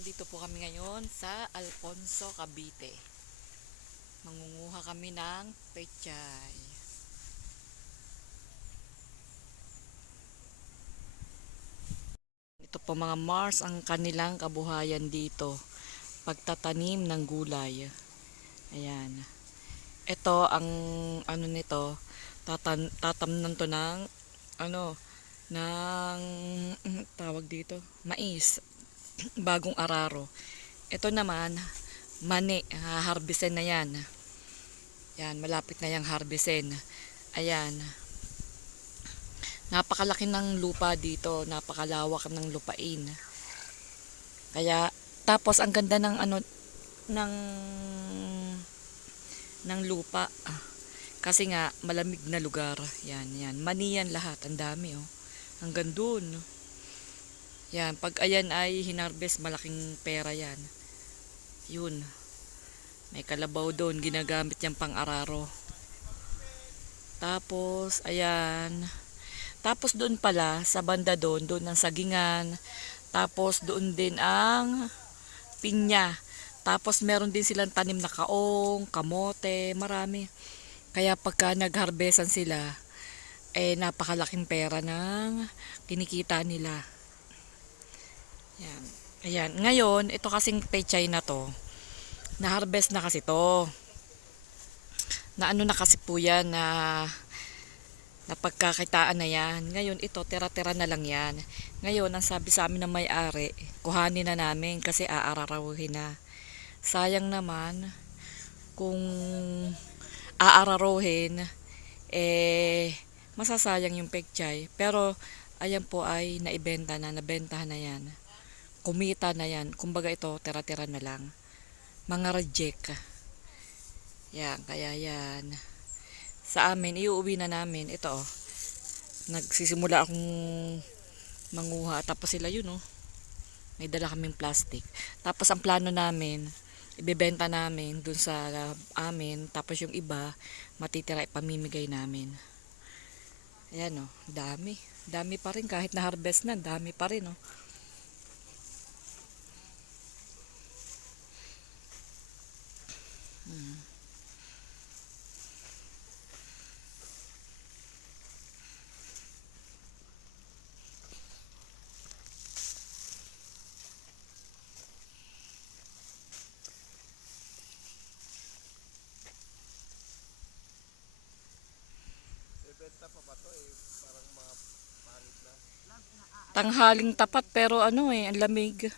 Nandito po kami ngayon sa Alfonso, Cavite. Mangunguha kami ng pechay. Ito po mga Mars ang kanilang kabuhayan dito. Pagtatanim ng gulay. Ayan. Ito ang ano nito, tatamnan to ng ano, ng tawag dito, mais. Bagong araro. Ito naman, mani, harvestin na yan. Yan, malapit na yung harvestin. Ayan. Napakalaki ng lupa dito, napakalawak ng lupain. Kaya tapos ang ganda ng ano ng lupa. Kasi nga malamig na lugar. Yan, yan. Maniyan lahat, ang dami oh. Hanggang dun. Yan, pag ayan ay hinarvest, malaking pera yan. Yun. May kalabaw doon, ginagamit niyang pang-araro. Tapos, ayan. Tapos doon pala, sa banda doon, doon ang sagingan. Tapos doon din ang pinya. Tapos meron din silang tanim na kaong, kamote, marami. Kaya pagka nagharbesan sila, napakalaking pera ng kinikita nila. Yan. Ayan. Ngayon, ito kasing pechay na to, na-harvest na kasi to. Na ano na kasi po yan, na pagkakitaan na yan. Ngayon ito, tira-tira na lang yan. Ngayon, ang sabi sa amin ng may-ari, kuhanin na namin kasi aararawin na. Sayang naman kung aararuhin, masasayang yung pechay. Pero, ayan po ay naibenta na, nabentahan na yan. Kumita na yan. Kumbaga ito, tira-tira na lang. Mga reject. Yan, kaya yan. Sa amin, iuwi na namin. Ito oh. Nagsisimula akong manguha. Tapos sila yun oh. May dala kaming plastic. Tapos ang plano namin, ibebenta namin dun sa amin. Tapos yung iba, matitira ipamimigay namin. Ayan oh, dami. Dami pa rin kahit na harvest na, dami pa rin oh. Tanghaling tapat pero ano ang lamig.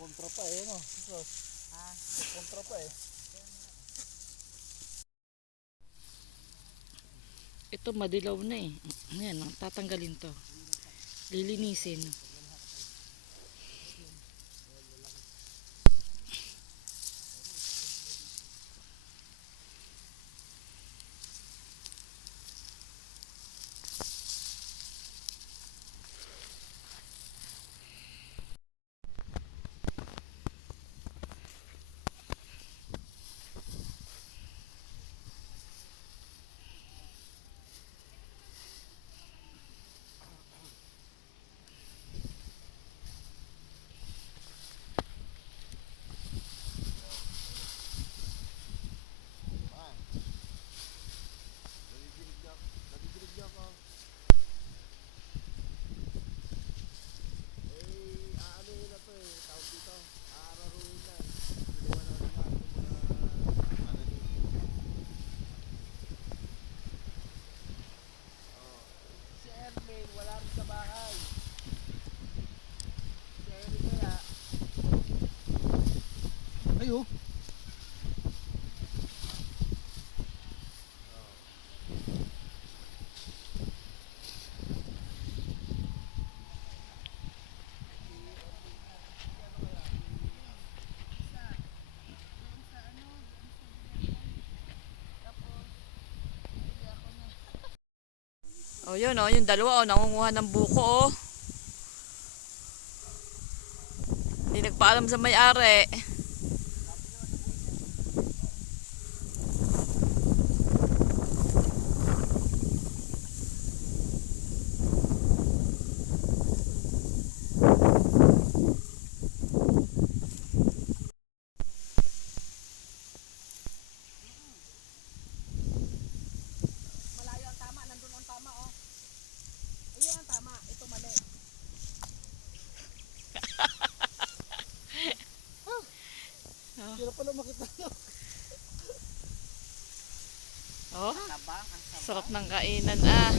Kontra pa no? Kontra pa Ito madilaw na eh. Ayan, tatanggalin to. Lilinisin. O yun o, yung dalawa o, nangunguha ng buko o. Hindi nagpaalam sa may-ari. Malayo ang tama, nandun ang tama oh. Ayun ang tama, ito mali. Hirap pala makita nyo. Oh, Sabang, ang sabang. sarap ng kainan ah.